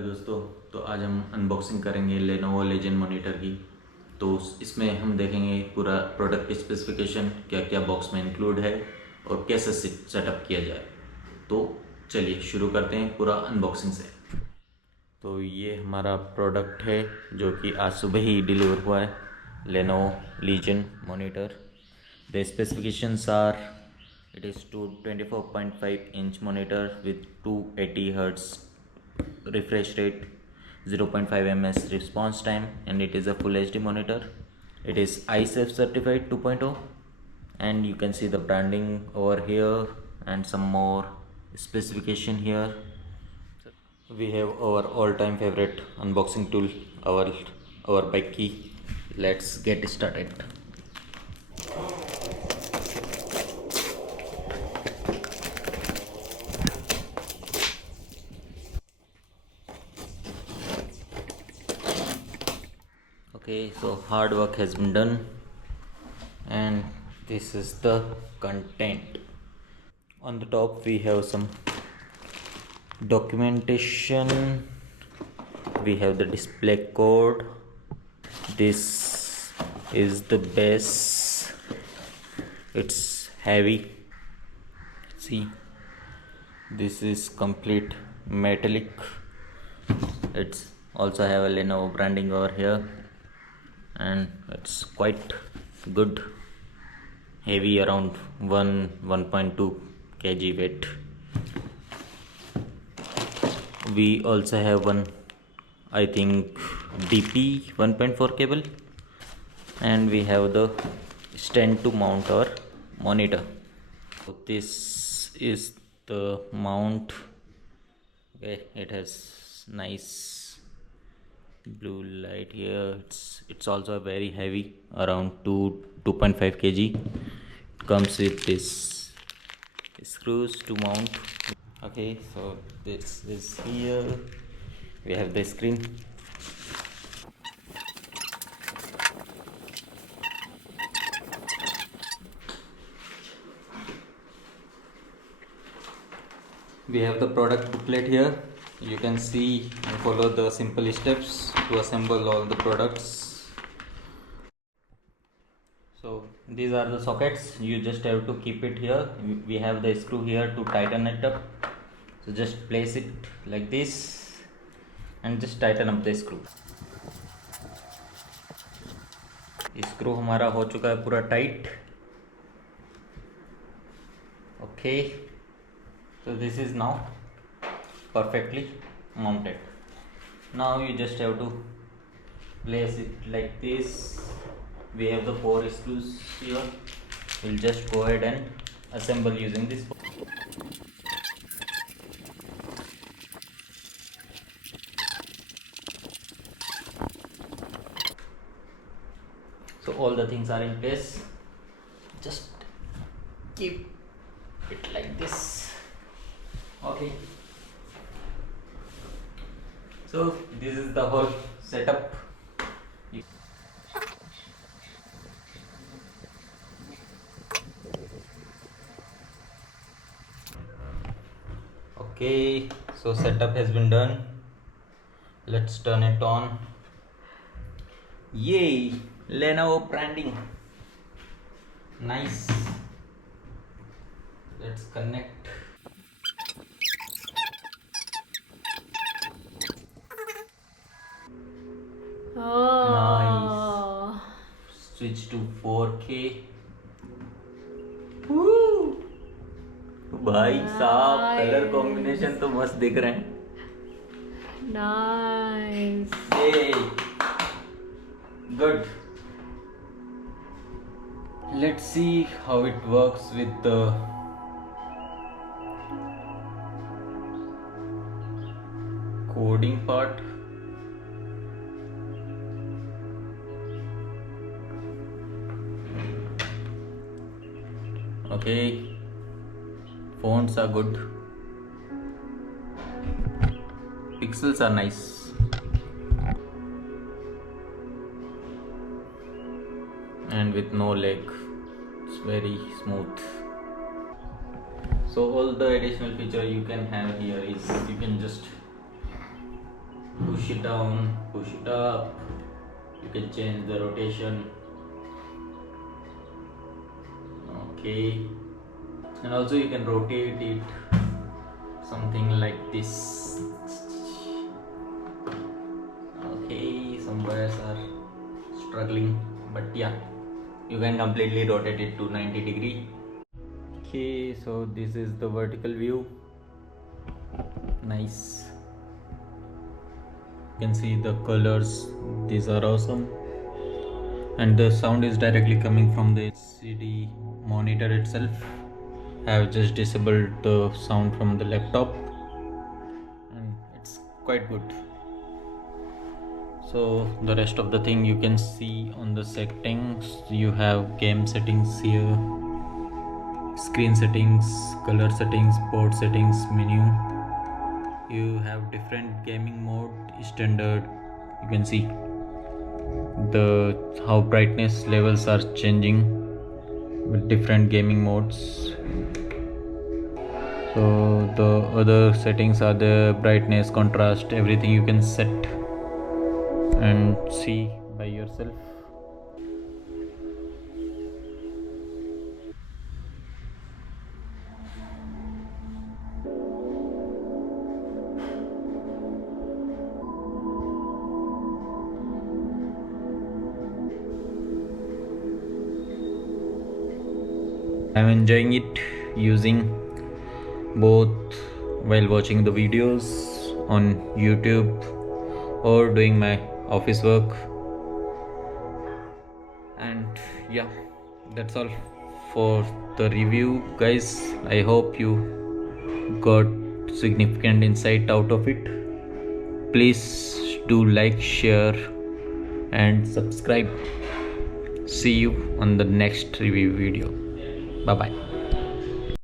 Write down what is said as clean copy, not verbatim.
हाय दोस्तों, तो आज हम अनबॉक्सिंग करेंगे Lenovo लेजेंड मॉनिटर की। तो इसमें हम देखेंगे पूरा प्रोडक्ट स्पेसिफिकेशन, क्या क्या बॉक्स में इंक्लूड है और कैसे सेटअप किया जाए। तो चलिए शुरू करते हैं पूरा अनबॉक्सिंग से। तो ये हमारा प्रोडक्ट है जो कि आज सुबह ही डिलीवर हुआ है, Lenovo legend monitor. The specifications are it is 24.5 inch monitor with 280 Hz refresh rate, 0.5 ms response time, and it is a full HD monitor. It is Eyesafe certified 2.0, and you can see the branding over here and some more specification here. We have our all-time favorite unboxing tool, our bike key. Let's get started. Okay, so hard work has been done, and this is the content. On the top we have some documentation, we have the display code. This is the base, it's heavy. See, this is complete metallic. It's also have a Lenovo branding over here, and it's quite good, heavy, around 1.2 kg weight. We also have one, I think, DP 1.4 cable, and we have the stand to mount our monitor. So this is the mount. Okay, it has nice blue light here. It's also very heavy, around 2.5 kg. It comes with this screws to mount. Okay, so this is here. We have the screen. We have the product booklet here. You can see and follow the simple steps to assemble all the products. So these are the sockets. You just have to keep it here. We have the screw here to tighten it up. So just place it like this and just tighten up the screw. Screw हमारा हो चुका है पूरा tight. Okay, so this is now perfectly mounted. Now you just have to place it like this. We have the 4 screws here. We'll just go ahead and assemble using this. So all the things are in place. Just keep it like this. Okay, so this is the whole setup. Okay, so setup has been done. Let's turn it on. Yay, Lenovo branding, nice. Let's connect. Oh. Nice. Switch to 4K. Woo! भाई साहब, colour combination तो मस्त दिख रहे हैं. Nice. Yay! Good. Let's see how it works with the coding part. Okay, fonts are good, pixels are nice, and with no lag, it's very smooth. So all the additional feature you can have here is you can just push it down, push it up. You can change the rotation. Okay, and also you can rotate it something like this. Okay, some wires are struggling, but yeah, you can completely rotate it to 90 degree. Okay, so this is the vertical view. Nice. You can see the colors, these are awesome, and the sound is directly coming from the LCD monitor itself. I have just disabled the sound from the laptop and it's quite good. So the rest of the thing you can see on the settings. You have game settings here, screen settings, color settings, port settings, menu. You have different gaming mode, standard. You can see the how brightness levels are changing with different gaming modes. So the other settings are the brightness, contrast, everything you can set and see by yourself. I'm enjoying it using both while watching the videos on YouTube or doing my office work. And yeah, that's all for the review, guys. I hope you got significant insight out of it. Please do like, share and subscribe. See you on the next review video. Bye bye.